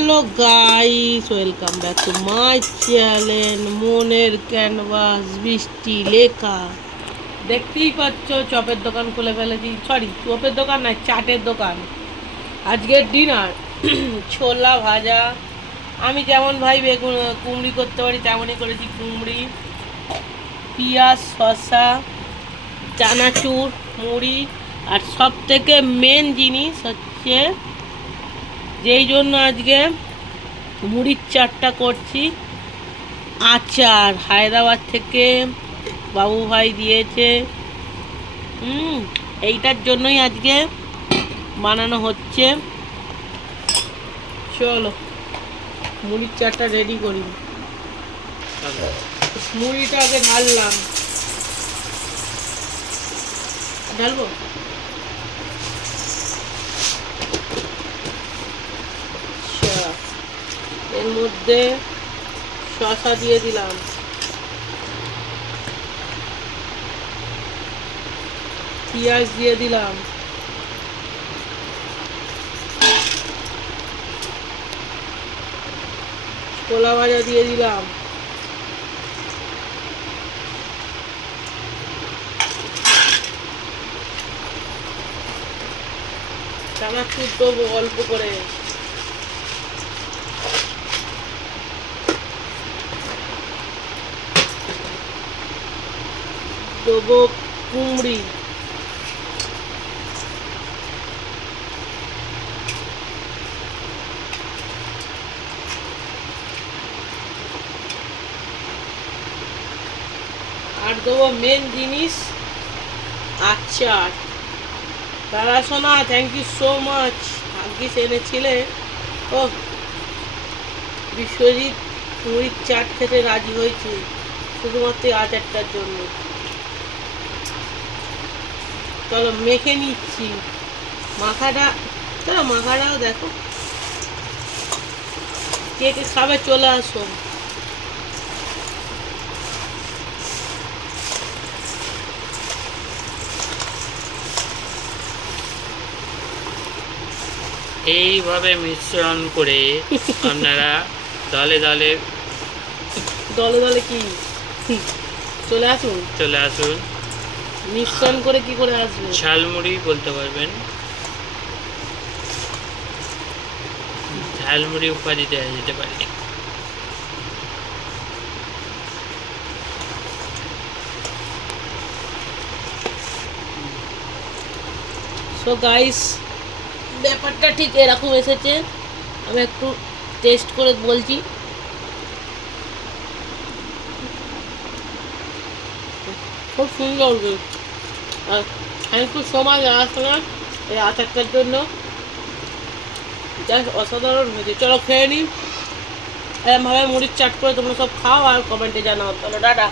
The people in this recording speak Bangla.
Hello guys, welcome back to my channel মনের ক্যানভাস বৃষ্টি লেখা। দেখতেই পাচ্ছ চপের দোকান খুলে ফেলেছি, সরি চপের দোকান নয়, চাটের দোকান। আজকের ডিনার ছোলা ভাজা। আমি যেমন ভাই বেগুন কুমড়ি করতে পারি তেমনই করেছি, কুমড়ি, পেঁয়াজ, শসা, চানাচুর, মুড়ি, আর সব থেকে মেন জিনিস হচ্ছে যেই জন্য আজকে মুড়ির চাটটা করছি, আচার হায়দ্রাবাদ থেকে বাবু ভাই দিয়েছে। এইটার জন্যই আজকে বানানো হচ্ছে। চলো মুড়ির চাটটা রেডি করি। মুড়িটা আগে ঢালবো। এর মধ্যে শসা দিয়ে দিলাম, পেঁয়াজ দিয়ে দিলাম, ছোলা ভাজা দিয়ে দিলাম, চানাচুর দেবো অল্প করে, দেবো কুমড়ি, আর দেবো মেন জিনিস আচার। তারা সোনা, থ্যাংক ইউ সো মাচ। ভাগ্যিস এনেছিলে। ও বিশ্বজিৎ মুড়ির চাট খেতে রাজি হয়েছে শুধুমাত্র আচারটার জন্য। চলো মেখে নিচ্ছি মাখাটা। চলো মাখাটাও দেখো, কে কে খাবে চলে আসো। এইভাবে মিশ্রণ করে আপনারা দলে দলে দলে দলে কি চলে আসুন। মিশ্রণ করে কি করে আসবে? ঝালমুড়ি বলতে পারবেন, ঝালমুড়ি উপাধি দেওয়া যেতে পারে। সো গাইস, ব্যাপারটা ঠিক এরকম এসেছে। আমি একটু টেস্ট করে বলছি। খুব সুন্দর। আর থ্যাংক ইউ সো মাচ আসলে এই আচারটার জন্য, জাস্ট অসাধারণ হয়েছে। চলো খেয়ে নিই। এরমভাবে মুড়ির চাট করে তোমরা সব খাও আর কমেন্টে জানাও। চলো টাটা।